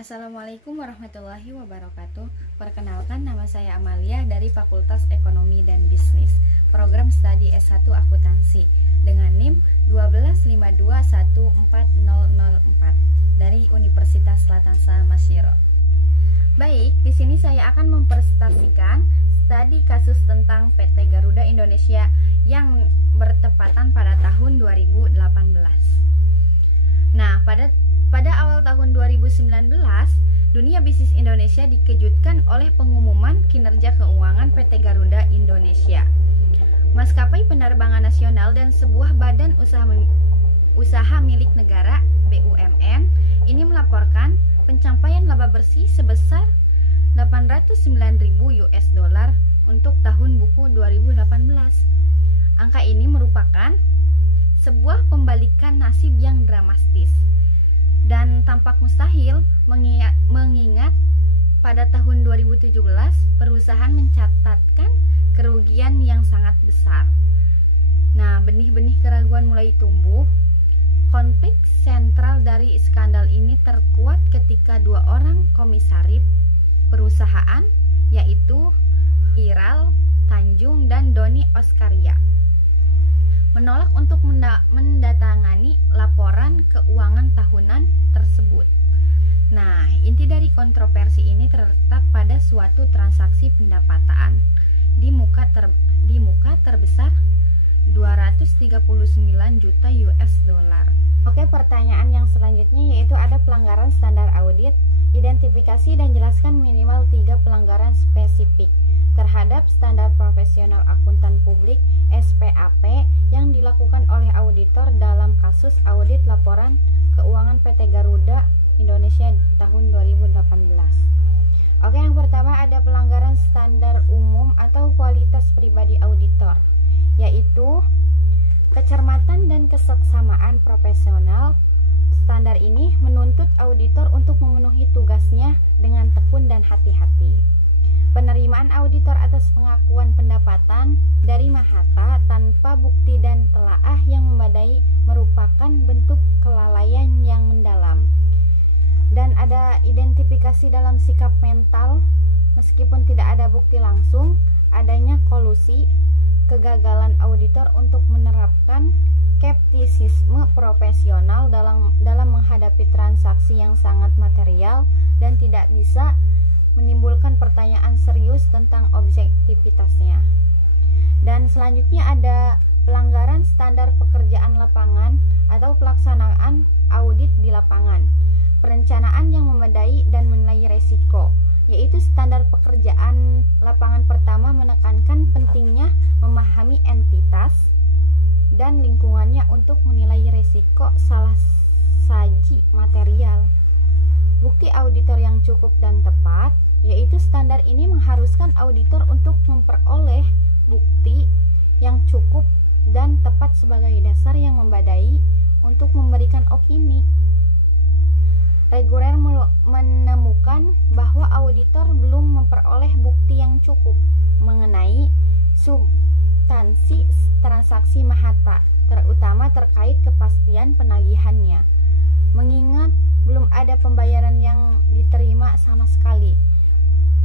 Assalamualaikum warahmatullahi wabarakatuh. Perkenalkan, nama saya Amalia dari Fakultas Ekonomi dan Bisnis, program studi S1 Akuntansi dengan NIM 125214004 dari Universitas Selatan Masyiro. Baik, di sini saya akan mempresentasikan studi kasus tentang PT Garuda Indonesia yang bertepatan pada tahun 2018. Nah, pada awal tahun 2019, dunia bisnis Indonesia dikejutkan oleh pengumuman kinerja keuangan PT Garuda Indonesia. Maskapai penerbangan nasional dan sebuah badan usaha milik negara BUMN ini melaporkan pencapaian laba bersih sebesar 809.000 US dollar untuk tahun buku 2018. Angka ini merupakan sebuah pembalikan nasib yang dramatis dan tampak mustahil mengingat pada tahun 2017 perusahaan mencatatkan kerugian yang sangat besar. Nah, benih-benih keraguan mulai tumbuh. Konflik sentral dari skandal ini terkuat ketika dua orang komisaris perusahaan, yaitu Iral Tanjung dan Doni Oskaria, menolak untuk mendatangani laporan keuangan tahunan tersebut. Nah, inti dari kontroversi ini terletak pada suatu transaksi pendapatan di muka terbesar 239 juta US dollar. Oke, pertanyaan yang selanjutnya yaitu ada pelanggaran standar audit. Identifikasi dan jelaskan minimal 3 pelanggaran spesifik terhadap standar profesional akuntan publik (SPAP) yang dilakukan oleh auditor dalam kasus audit laporan keuangan PT Garuda Indonesia tahun 2018. Oke, yang pertama ada pelanggaran standar umum atau kualitas pribadi auditor, yaitu kecermatan dan keseksamaan profesional. Standar ini menuntut auditor untuk memenuhi tugasnya dengan tekun dan hati-hati. Penerimaan auditor atas pengakuan pendapatan dari Mahata tanpa bukti dan telaah yang memadai merupakan bentuk kelalaian yang mendalam. Dan ada identifikasi dalam sikap mental, meskipun tidak ada bukti langsung, adanya kolusi, kegagalan auditor untuk menerapkan skeptisisme profesional dalam menghadapi transaksi yang sangat material dan tidak bisa menimbulkan pertanyaan serius tentang objektivitasnya. Dan selanjutnya ada pelanggaran standar pekerjaan lapangan atau pelaksanaan audit di lapangan. Perencanaan yang memadai dan menilai resiko, yaitu standar pekerjaan lapangan pertama menekankan pentingnya memahami entitas dan lingkungannya untuk menilai resiko salah saji material. Bukti auditor yang cukup dan tepat, yaitu standar ini mengharuskan auditor untuk memperoleh bukti yang cukup dan tepat sebagai dasar yang memadai untuk memberikan opini. Reguler menemukan bahwa auditor belum memperoleh bukti yang cukup mengenai substansi transaksi Mahata, terutama terkait kepastian penagihannya, mengingat belum ada pembayaran yang diterima sama sekali.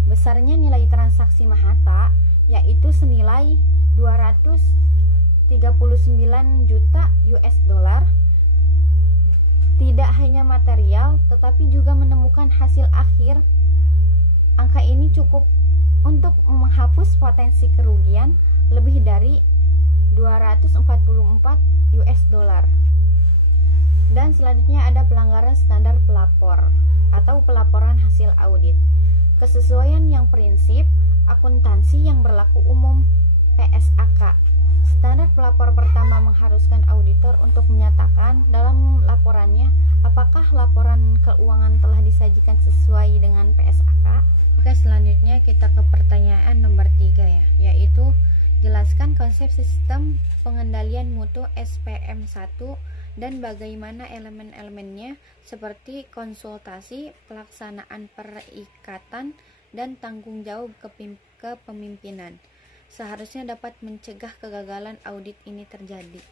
Besarnya nilai transaksi Mahata yaitu senilai 239 juta US dollar, tidak hanya material tetapi juga menemukan hasil akhir. Angka ini cukup untuk menghapus potensi kerugian lebih dari 244 US dollar. Dan selanjutnya ada pelanggaran standar pelapor atau pelaporan hasil audit. Kesesuaian yang prinsip akuntansi yang berlaku umum PSAK. Standar pelapor pertama mengharuskan auditor untuk menyatakan dalam laporannya apakah laporan keuangan telah disajikan sesuai dengan PSAK. Oke, selanjutnya kita ke pertanyaan nomor 3 ya, yaitu jelaskan konsep sistem pengendalian mutu SPM1 dan bagaimana elemen-elemennya seperti konsultasi, pelaksanaan perikatan, dan tanggung jawab kepemimpinan seharusnya dapat mencegah kegagalan audit ini terjadi.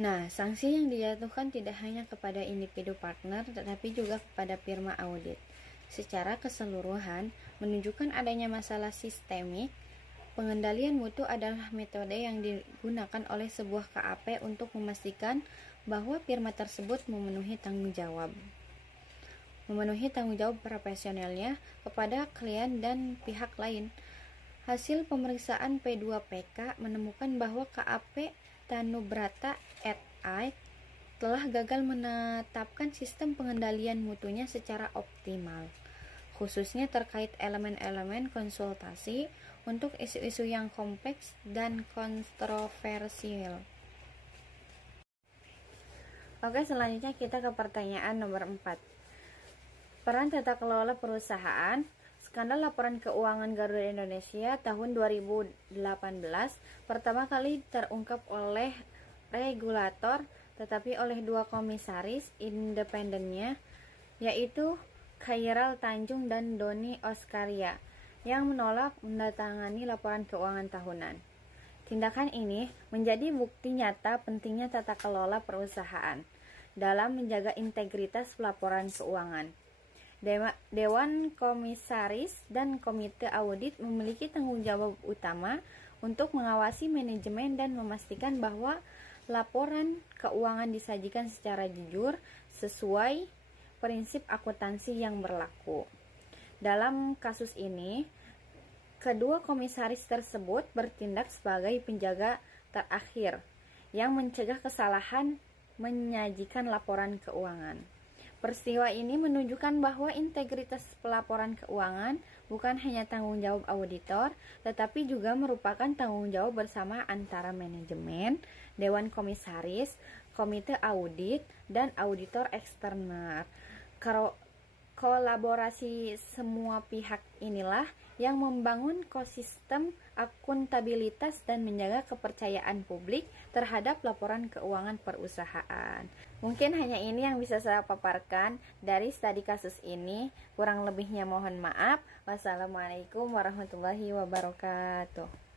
Nah, sanksi yang dijatuhkan tidak hanya kepada individu partner, tetapi juga kepada firma audit. Secara keseluruhan, menunjukkan adanya masalah sistemik. Pengendalian mutu adalah metode yang digunakan oleh sebuah KAP untuk memastikan bahwa firma tersebut memenuhi tanggung jawab profesionalnya kepada klien dan pihak lain. Hasil pemeriksaan P2PK menemukan bahwa KAP Tanubrata et al. Telah gagal menetapkan sistem pengendalian mutunya secara optimal, khususnya terkait elemen-elemen konsultasi untuk isu-isu yang kompleks dan kontroversial. Oke, selanjutnya kita ke pertanyaan nomor 4. Peran tata kelola perusahaan. Skandal laporan keuangan Garuda Indonesia tahun 2018 pertama kali terungkap oleh regulator, tetapi oleh dua komisaris independennya, yaitu Khairal Tanjung dan Doni Oskaria, yang menolak mendatangani laporan keuangan tahunan. Tindakan ini menjadi bukti nyata pentingnya tata kelola perusahaan dalam menjaga integritas laporan keuangan. Dewan Komisaris dan Komite Audit memiliki tanggung jawab utama untuk mengawasi manajemen dan memastikan bahwa laporan keuangan disajikan secara jujur sesuai prinsip akuntansi yang berlaku. Dalam kasus ini, kedua komisaris tersebut bertindak sebagai penjaga terakhir yang mencegah kesalahan menyajikan laporan keuangan. Peristiwa ini menunjukkan bahwa integritas pelaporan keuangan bukan hanya tanggung jawab auditor, tetapi juga merupakan tanggung jawab bersama antara manajemen, dewan komisaris, komite audit, dan auditor eksternal. Kolaborasi semua pihak inilah yang membangun ekosistem akuntabilitas dan menjaga kepercayaan publik terhadap laporan keuangan perusahaan. Mungkin hanya ini yang bisa saya paparkan dari studi kasus ini. Kurang lebihnya mohon maaf. Wassalamualaikum warahmatullahi wabarakatuh.